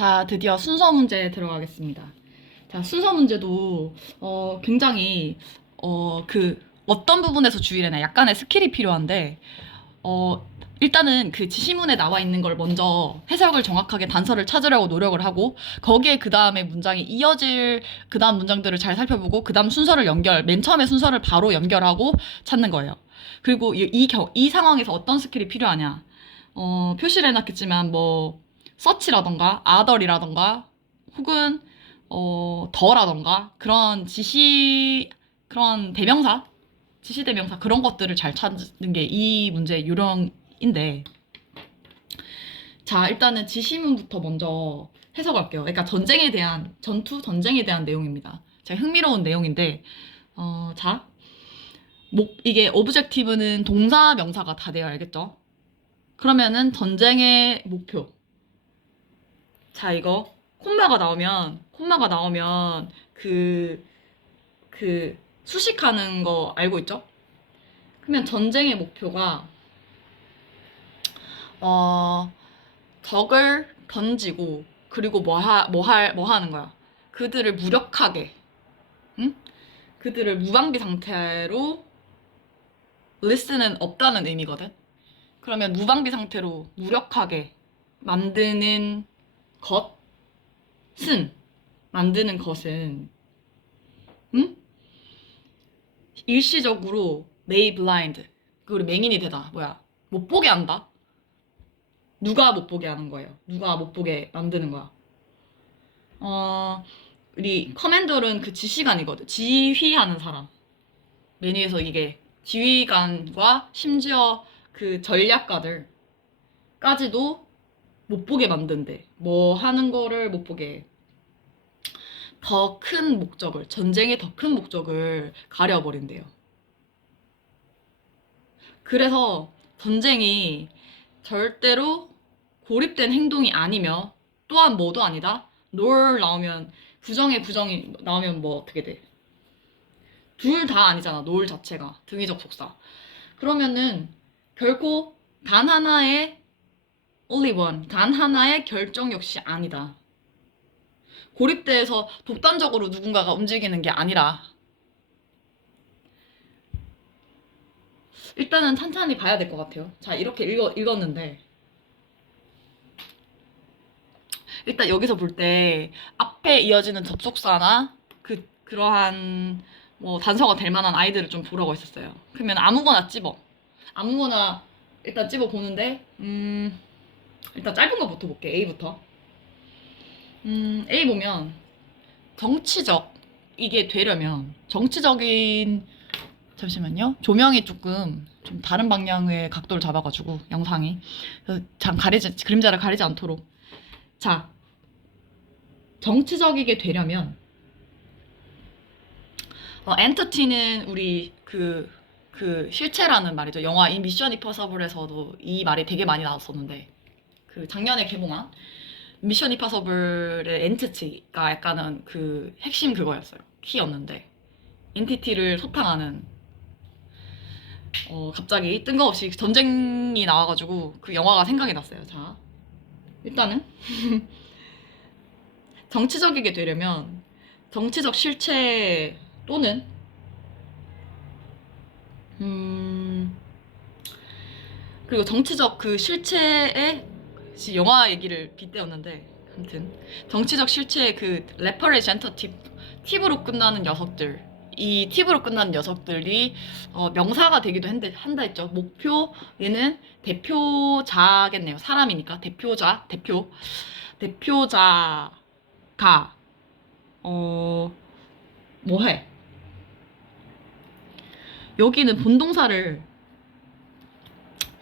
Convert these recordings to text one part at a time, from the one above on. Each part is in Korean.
자, 드디어 순서 문제 들어가겠습니다. 자, 순서 문제도 어, 굉장히 어, 그 어떤 부분에서 주의를 해나 약간의 스킬이 필요한데 어, 일단은 그 지시문에 나와 있는 걸 먼저 해석을 정확하게 단서를 찾으려고 노력을 하고 거기에 그 다음에 문장이 이어질 그 다음 문장들을 잘 살펴보고 그 다음 순서를 연결 맨 처음에 순서를 바로 연결하고 찾는 거예요. 그리고 이, 이, 겨- 이 상황에서 어떤 스킬이 필요하냐 어, 표시를 해놨겠지만 뭐 서치라던가 아덜이라던가 혹은 어, 더라던가 그런 지시 그런 대명사 지시 대명사 그런 것들을 잘 찾는 게 이 문제의 요령인데 자 일단은 지시문부터 먼저 해석할게요. 그러니까 전쟁에 대한 전투 전쟁에 대한 내용입니다. 제가 흥미로운 내용인데 어, 자 목, 이게 오브젝티브는 동사 명사가 다 알겠죠? 그러면은 전쟁의 목표 자 이거 콤마가 나오면 콤마가 나오면 그 그 수식하는 거 알고 있죠? 그러면 전쟁의 목표가 어 적을 던지고 그리고 뭐하뭐할 뭐 하는 거야? 그들을 무력하게 응? 그들을 무방비 상태로 리스는 없다는 의미거든. 그러면 무방비 상태로 무력하게 만드는 것 은 만드는 것은 응? 일시적으로 may blind. 그리고 맹인이 되다. 뭐야? 못 보게 한다? 누가 못 보게 하는 거예요? 누가 못 보게 만드는 거야? 어 우리 커맨더는 그 지휘관이거든. 지휘하는 사람. 메뉴에서 이게 지휘관과 심지어 그 전략가들까지도 못 보게 만든대 뭐 하는 거를 못 보게 더 큰 목적을 전쟁의 더 큰 목적을 가려버린대요. 그래서 전쟁이 절대로 고립된 행동이 아니며 또한 뭐도 아니다. nor 나오면 부정의 부정이 나오면 뭐 어떻게 돼? 둘 다 아니잖아. nor 자체가 등위적 속사. 그러면은 결코 단 하나의 one 단 하나의 결정 역시 아니다. 고립돼서 독단적으로 누군가가 움직이는 게 아니라 일단은 찬찬히 봐야 될 것 같아요. 자 이렇게 읽어, 읽었는데 일단 여기서 볼 때 앞에 이어지는 접속사나 그 그러한 뭐 단서가 될 만한 아이들을 좀 보라고 했었어요. 그러면 아무거나 찝어. 아무거나 일단 찝어 보는데 음 일단 짧은 거부터 볼게. A부터. 음, A 보면 정치적 이게 되려면 정치적인 잠시만요. 조명이 조금 좀 다른 방향의 각도를 잡아가지고 영상이 참 가리지 그림자를 가리지 않도록 자 정치적이게 되려면 어, 엔터티는 우리 그, 그 실체라는 말이죠. 영화 이 미션 임퍼서블에서도 이 말이 되게 많이 나왔었는데 그 작년에 개봉한 미션 임파서블의 엔티티가 약간은 그 핵심 그거였어요. 키였는데 엔티티를 소탕하는 어 갑자기 뜬금없이 전쟁이 나와가지고 그 영화가 생각이 났어요. 자 일단은 정치적이게 되려면 정치적 실체 또는 음 그리고 정치적 그 실체의 지 영화 얘기를 빗대었는데 아무튼. 정치적 실체의 그 레퍼레젠터티브 팁으로 끝나는 녀석들. 이 팁으로 끝나는 녀석들이 어, 명사가 되기도 한다, 한다 했죠. 목표 얘는 대표자겠네요. 사람이니까. 대표자 대표. 대표자가 어 뭐해? 여기는 본동사를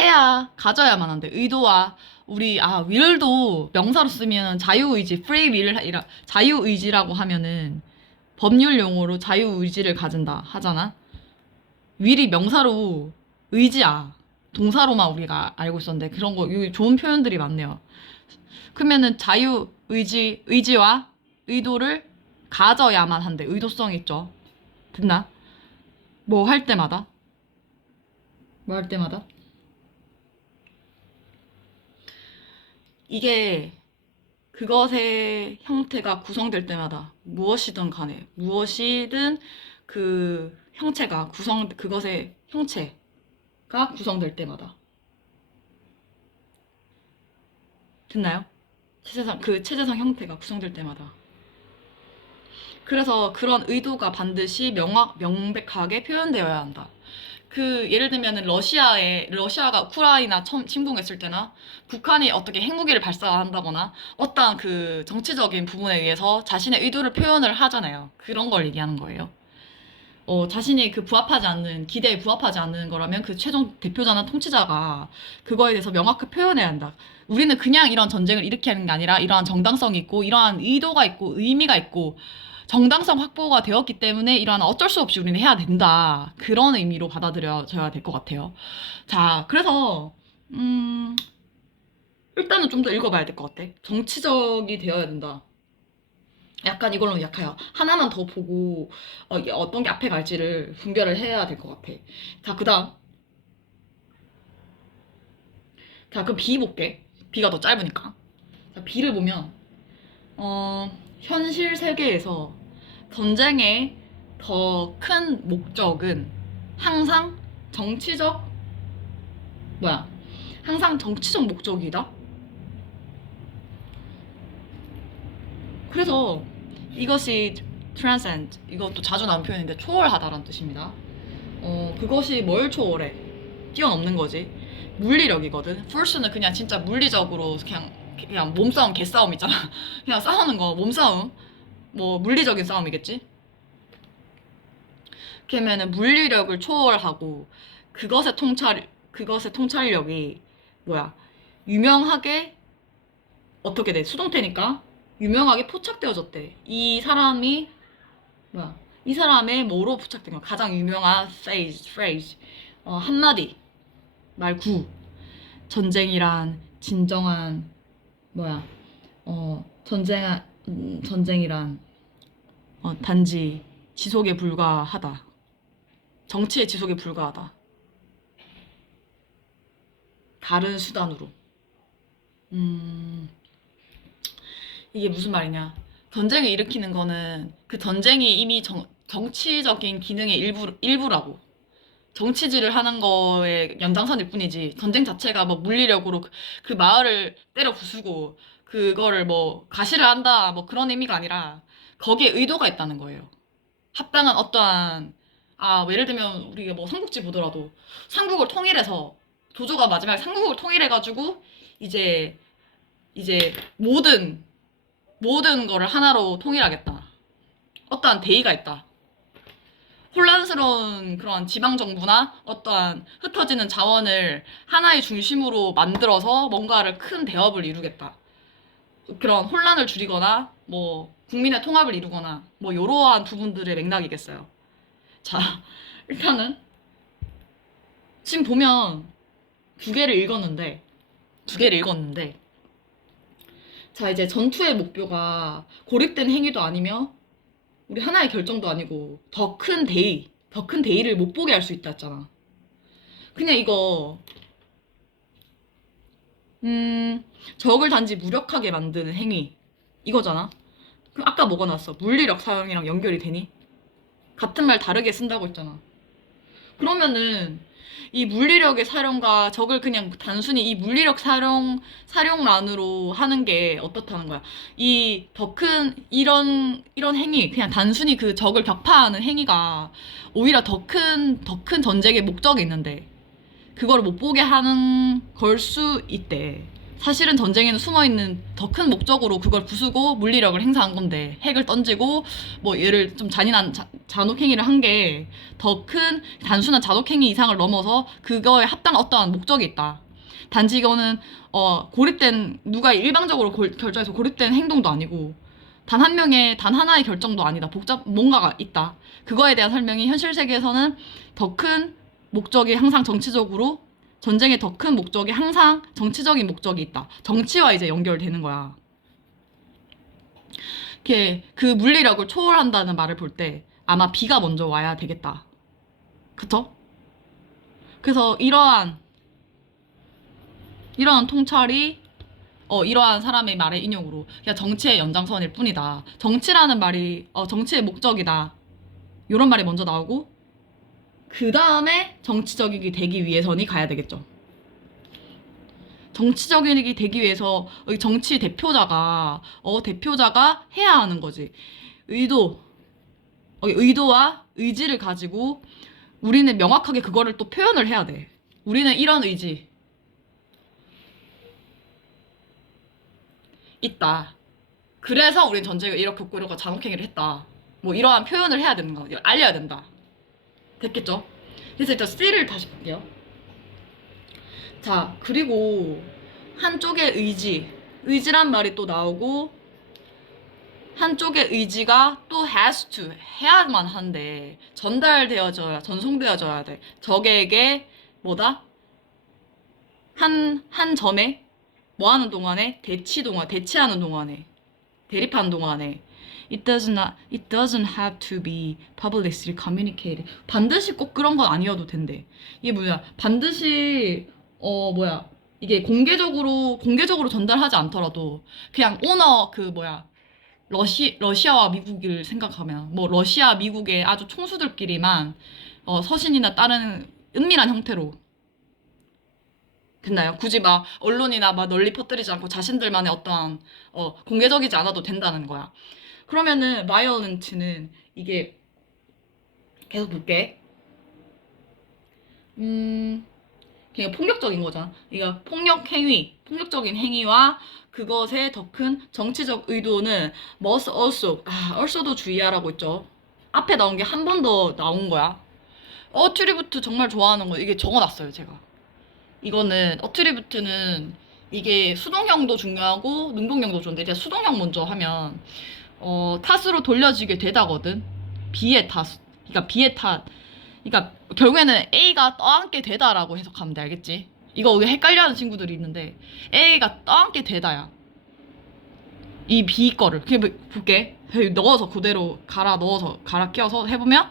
해야 가져야만 한데 의도와 우리 아 will도 명사로 쓰면 자유의지 free will이라 자유의지라고 하면은 법률 용어로 자유의지를 가진다 하잖아. will이 명사로 의지야. 동사로만 우리가 알고 있었는데 그런 거 좋은 표현들이 많네요. 그러면은 자유 의지 의지와 의도를 가져야만 한데 의도성이 있죠. 됐나? 뭐 할 때마다 뭐 할 때마다 이게 그것의 형태가 구성될 때마다 무엇이든 간에 무엇이든 그 형체가 구성 그것의 형체가 구성될 때마다 됐나요? 체제상 그 체제상 형태가 구성될 때마다 그래서 그런 의도가 반드시 명확 명백하게 표현되어야 한다. 그 예를 들면은 러시아에 러시아가 우크라이나 처음 침공했을 때나 북한이 어떻게 핵무기를 발사한다거나 어떠한 그 정치적인 부분에 의해서 자신의 의도를 표현을 하잖아요. 그런 걸 얘기하는 거예요. 어, 자신이 그 부합하지 않는 기대에 부합하지 않는 거라면 그 최종 대표자나 통치자가 그거에 대해서 명확히 표현해야 한다. 우리는 그냥 이런 전쟁을 일으키는 게 아니라 이러한 정당성이 있고 이러한 의도가 있고 의미가 있고 정당성 확보가 되었기 때문에 이러한 어쩔 수 없이 우리는 해야 된다. 그런 의미로 받아들여져야 될 것 같아요. 자, 그래서 음, 일단은 좀 더 읽어봐야 될 것 같아. 정치적이 되어야 된다. 약간 이걸로 약해요. 하나만 더 보고 어, 어떤 게 앞에 갈지를 분별을 해야 될 것 같아. 자, 그 다음. 자, 그럼 B 볼게. B가 더 짧으니까. 자, B를 보면 어, 현실 세계에서 전쟁의 더 큰 목적은 항상 정치적 뭐야? 항상 정치적 목적이다. 그래서 이것이 transcend 이것도 자주 나오는 표현인데 초월하다라는 뜻입니다. 어 그것이 뭘 초월해? 뛰어넘는 거지. 물리력이거든. force는 그냥 진짜 물리적으로 그냥 그냥 몸싸움 개싸움 있잖아. 그냥 싸우는 거 몸싸움. 뭐 물리적인 싸움이겠지. 그러면은 물리력을 초월하고 그것의 통찰 그것의 통찰력이 뭐야? 유명하게 어떻게 돼? 수동태니까 유명하게 포착되어졌대. 이 사람이 뭐야? 이 사람의 뭐로 포착된 거야? 가장 유명한 phrase, phrase. 어, 한마디 말구 전쟁이란 진정한 뭐야? 어, 전쟁 음, 전쟁이란 어, 단지 지속에 불과하다. 정치의 지속에 불과하다. 다른 수단으로. 음, 이게 무슨 말이냐. 전쟁을 일으키는 거는 그 전쟁이 이미 정, 정치적인 기능의 일부, 일부라고. 정치질을 하는 거의 연장선일 뿐이지. 전쟁 자체가 뭐 물리력으로 그, 그 마을을 때려 부수고 그거를 뭐 가시를 한다 뭐 그런 의미가 아니라 거기에 의도가 있다는 거예요. 합당한 어떠한 아, 뭐 예를 들면 우리가 뭐 삼국지 보더라도 삼국을 통일해서 조조가 마지막에 삼국을 통일해가지고 이제 이제 모든 모든 거를 하나로 통일하겠다. 어떠한 대의가 있다. 혼란스러운 그런 지방 정부나 어떠한 흩어지는 자원을 하나의 중심으로 만들어서 뭔가를 큰 대업을 이루겠다. 그런 혼란을 줄이거나 뭐 국민의 통합을 이루거나 뭐 이러한 부분들의 맥락이겠어요. 자, 일단은 지금 보면 두 개를 읽었는데 두 개를 읽었는데 자 이제 전투의 목표가 고립된 행위도 아니며 우리 하나의 결정도 아니고 더 큰 대의, 더 큰 대의를 못 보게 할 수 있다 했잖아. 그냥 이거 음 적을 단지 무력하게 만드는 행위 이거잖아. 그럼 아까 뭐가 나왔어? 물리력 사용이랑 연결이 되니? 같은 말 다르게 쓴다고 했잖아. 그러면은 이 물리력의 사용과 적을 그냥 단순히 이 물리력 사용 사용란으로 하는 게 어떻다는 거야. 이 더 큰 이런 이런 행위 그냥 단순히 그 적을 격파하는 행위가 오히려 더 큰 더 큰 전쟁의 목적이 있는데 그걸 못 보게 하는 걸 수 있대. 사실은 전쟁에는 숨어 있는 더 큰 목적으로 그걸 부수고 물리력을 행사한 건데 핵을 던지고 뭐 얘를 좀 잔인한 자, 잔혹행위를 한 게 더 큰 단순한 잔혹행위 이상을 넘어서 그거에 합당한 어떠한 목적이 있다. 단지 이거는 어 고립된 누가 일방적으로 골- 결정해서 고립된 행동도 아니고 단 한 명의 단 하나의 결정도 아니다. 복잡 뭔가가 있다. 그거에 대한 설명이 현실 세계에서는 더큰 목적이 항상 정치적으로 전쟁의 더 큰 목적이 항상 정치적인 목적이 있다. 정치와 이제 연결되는 거야. 이렇게 그 물리력을 초월한다는 말을 볼 때 아마 비가 먼저 와야 되겠다. 그쵸? 그래서 이러한 이러한 통찰이 어, 이러한 사람의 말의 인용으로 그냥 정치의 연장선일 뿐이다. 정치라는 말이 어, 정치의 목적이다. 이런 말이 먼저 나오고 그 다음에 정치적이게 되기 위해서니 가야 되겠죠. 정치적이게 되기 위해서 이 정치 대표자가 어 대표자가 해야 하는 거지. 의도 어, 의도와 의지를 가지고 우리는 명확하게 그거를 또 표현을 해야 돼. 우리는 이런 의지 있다. 그래서 우린 전쟁을 이렇게 겪고 잔혹행위를 했다. 뭐 이러한 표현을 해야 되는 거, 알려야 된다. 됐겠죠? 그래서 일단 C를 다시 볼게요. 자, 그리고 한쪽의 의지, 의지란 말이 또 나오고 한쪽의 의지가 또 has to 해야만 한데 전달되어져야 전송되어져야 돼. 적에게 뭐다? 한 한 점에 뭐 하는 동안에 대치 동안 대치하는 동안에 대립하는 동안에 it doesn't not, it doesn't have to be publicly communicated. 반드시 꼭 그런 건 아니어도 된대. 이게 뭐야? 반드시 어 뭐야? 이게 공개적으로 공개적으로 전달하지 않더라도 그냥 오너 그 뭐야? 러시 러시아와 미국을 생각하면 뭐 러시아 미국의 아주 총수들끼리만 어, 서신이나 다른 은밀한 형태로 됐나요? 굳이 막 언론이나 막 널리 퍼뜨리지 않고 자신들만의 어떠한 어, 공개적이지 않아도 된다는 거야. 그러면은 violent는 이게 계속 볼게. 음, 그냥 폭력적인 거잖아. 이거 폭력 행위, 폭력적인 행위와 그것의 더 큰 정치적 의도는 must also, 아, also도 주의하라고 했죠. 앞에 나온 게 한 번 더 나온 거야. 어트리부트 정말 좋아하는 거 이게 적어놨어요, 제가. 이거는 어트리부트는 이게 수동형도 중요하고 능동형도 좋은데 제가 수동형 먼저 하면 어, 탓으로 돌려지게 되다거든. B의 탓. 그러니까 B의 탓. 그러니까 결국에는 A가 떠안게 되다라고 해석하면 돼. 알겠지? 이거 왜 헷갈려하는 친구들이 있는데 A가 떠안게 되다야. 이 B 거를 그냥 뭐- 볼게. 넣어서 그대로 갈아 넣어서 갈아 끼워서 해보면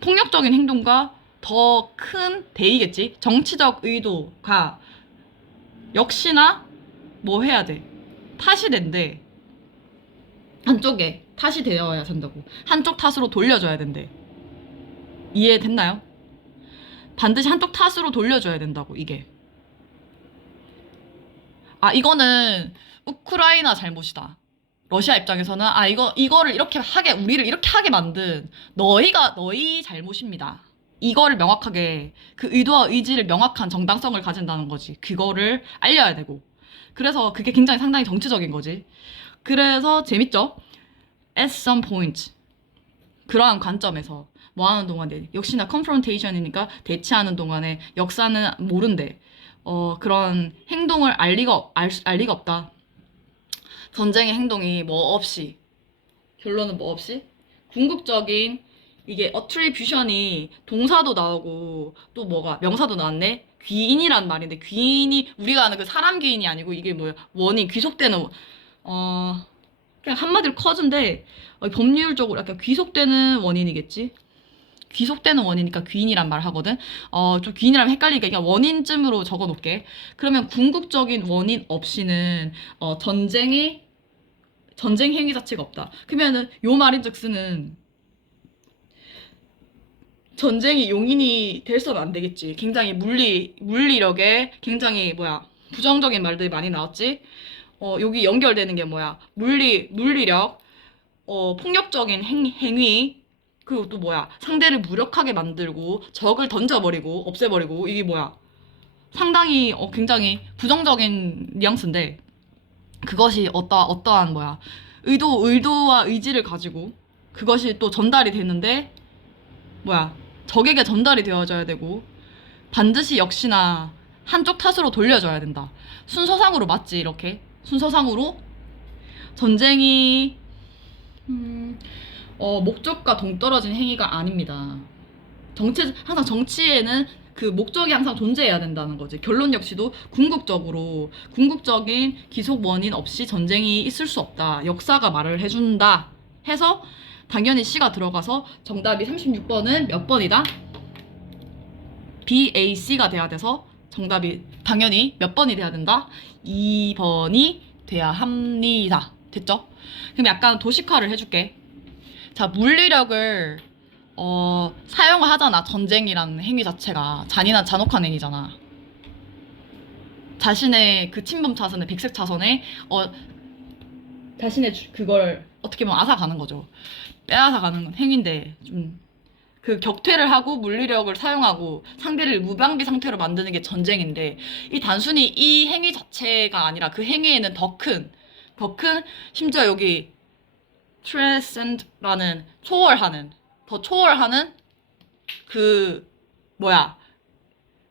폭력적인 행동과 더 큰 대의겠지. 정치적 의도가 역시나 뭐 해야 돼. 탓이 된대. 한쪽에 탓이 되어야 된다고. 한쪽 탓으로 돌려줘야 된대. 이해됐나요? 반드시 한쪽 탓으로 돌려줘야 된다고, 이게. 아, 이거는 우크라이나 잘못이다. 러시아 입장에서는 아 이거 이거를 이렇게 하게 우리를 이렇게 하게 만든 너희가 너희 잘못입니다. 이거를 명확하게 그 의도와 의지를 명확한 정당성을 가진다는 거지. 그거를 알려야 되고. 그래서 그게 굉장히 상당히 정치적인 거지. 그래서 재밌죠? At some point 그러한 관점에서 뭐 하는 동안에 역시나 confrontation이니까 대치하는 동안에 역사는 모른대. 어 그런 행동을 알 리가 알, 수- 알 리가 없다. 전쟁의 행동이 뭐 없이 결론은 뭐 없이 궁극적인 이게 attribution이 동사도 나오고 또 뭐가 명사도 나왔네 귀인이란 말인데 귀인이 우리가 아는 그 사람 귀인이 아니고 이게 뭐야 원인 귀속되는 원- 어 그냥 한마디로 커즈인데 어, 법률적으로 약간 귀속되는 원인이겠지 귀속되는 원이니까 귀인이란 말 하거든 어 좀 귀인이라면 헷갈리니까 그냥 원인쯤으로 적어 놓을게 그러면 궁극적인 원인 없이는 어 전쟁이 전쟁 행위 자체가 없다. 그러면은 요 말인즉슨은 전쟁이 용인이 될서는 안 되겠지. 굉장히 물리 물리력에 굉장히 뭐야 부정적인 말들이 많이 나왔지. 어 여기 연결되는 게 뭐야? 물리 물리력, 어 폭력적인 행, 행위 그리고 또 뭐야? 상대를 무력하게 만들고 적을 던져버리고 없애버리고 이게 뭐야? 상당히 어 굉장히 부정적인 뉘앙스인데 그것이 어떠 어떠한 뭐야? 의도 의도와 의지를 가지고 그것이 또 전달이 되는데 뭐야? 적에게 전달이 되어져야 되고 반드시 역시나 한쪽 탓으로 돌려줘야 된다. 순서상으로 맞지 이렇게 순서상으로 전쟁이 음, 어, 목적과 동떨어진 행위가 아닙니다 정치 항상 정치에는 그 목적이 항상 존재해야 된다는 거지. 결론 역시도 궁극적으로 궁극적인 기속 원인 없이 전쟁이 있을 수 없다. 역사가 말을 해준다. 해서 당연히 C가 들어가서 정답이 36번은 몇 번이다? B, A, C가 돼야 돼서 정답이 당연히 몇 번이 돼야 된다? 2번이 돼야 합니다. 됐죠? 그럼 약간 도식화를 해줄게. 자, 물리력을 어, 사용을 하잖아. 전쟁이라는 행위 자체가 잔인한 잔혹한 행위잖아. 자신의 그 침범 차선에 백색 차선에 어 자신의 주- 그걸 어떻게 보면 앗아가는 거죠. 빼앗아가는 행위인데 좀 그 격퇴를 하고 물리력을 사용하고 상대를 무방비 상태로 만드는 게 전쟁인데 이 단순히 이 행위 자체가 아니라 그 행위에는 더 큰 더 큰 심지어 여기 transcend라는 초월하는 더 초월하는 그 뭐야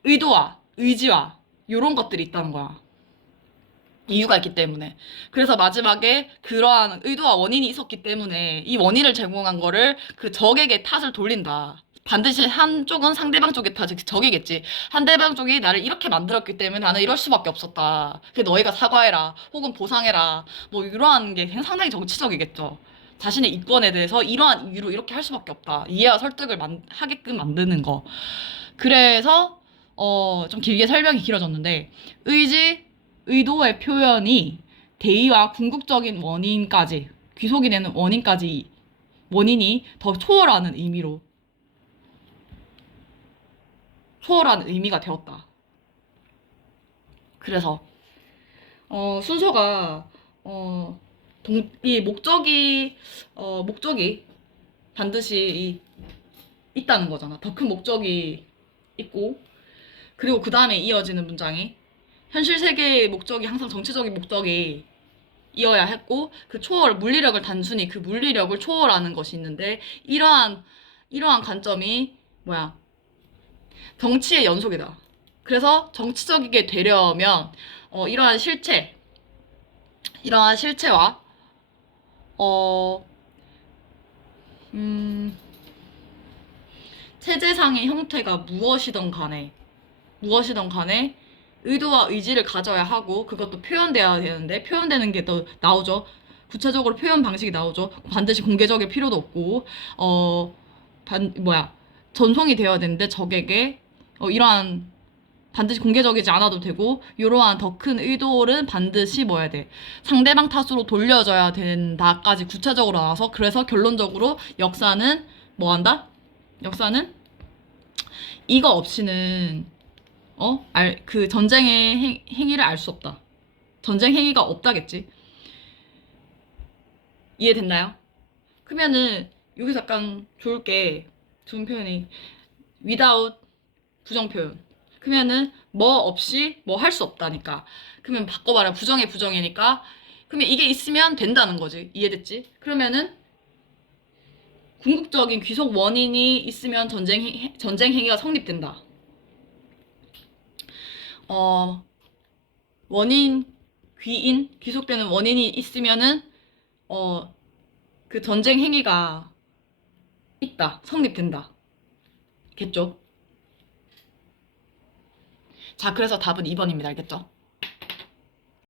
의도와 의지와 요런 것들이 있다는 거야. 이유가 있기 때문에. 그래서 마지막에 그러한 의도와 원인이 있었기 때문에 이 원인을 제공한 거를 그 적에게 탓을 돌린다. 반드시 한쪽은 상대방 쪽의 탓이 적이겠지. 상대방 쪽이 나를 이렇게 만들었기 때문에 나는 이럴 수밖에 없었다. 그 너희가 사과해라. 혹은 보상해라. 뭐 이러한 게 상당히 정치적이겠죠. 자신의 이권에 대해서 이러한 이유로 이렇게 할 수밖에 없다. 이해와 설득을 만- 하게끔 만드는 거. 그래서 어, 좀 길게 설명이 길어졌는데 의지, 의도의 표현이 대의와 궁극적인 원인까지 귀속이 되는 원인까지 원인이 더 초월하는 의미로 초월하는 의미가 되었다. 그래서 어, 순서가 어, 동, 이 목적이 어, 목적이 반드시 이, 있다는 거잖아. 더 큰 목적이 있고 그리고 그 다음에 이어지는 문장이 현실 세계의 목적이 항상 정치적인 목적이 이어야 했고 그 초월 물리력을 단순히 그 물리력을 초월하는 것이 있는데 이러한 이러한 관점이 뭐야 정치의 연속이다. 그래서 정치적이게 되려면 어, 이러한 실체 이러한 실체와 어 음, 체제상의 형태가 무엇이든 간에 무엇이든 간에 의도와 의지를 가져야 하고 그것도 표현돼야 되는데 표현되는 게또 나오죠. 구체적으로 표현 방식이 나오죠. 반드시 공개적일 필요도 없고 어 반 뭐야 전송이 되어야 되는데 적에게 어, 이러한 반드시 공개적이지 않아도 되고 이러한 더 큰 의도는 반드시 뭐야 돼 상대방 탓으로 돌려져야 된다까지 구체적으로 나와서 그래서 결론적으로 역사는 뭐 한다? 역사는 이거 없이는 어? 알, 그 전쟁의 행, 행위를 알 수 없다. 전쟁 행위가 없다겠지. 이해됐나요? 그러면은 여기서 약간 좋을 게 좋은 표현이 without 부정 표현. 그러면은 뭐 없이 뭐 할 수 없다니까. 그러면 바꿔봐라. 부정의 부정이니까. 그러면 이게 있으면 된다는 거지. 이해됐지? 그러면은 궁극적인 귀속 원인이 있으면 전쟁, 행- 전쟁 행위가 성립된다. 어, 원인, 귀인, 귀속되는 원인이 있으면은, 어, 그 전쟁 행위가 있다. 성립된다. 겠죠? 자, 그래서 답은 2번입니다. 알겠죠?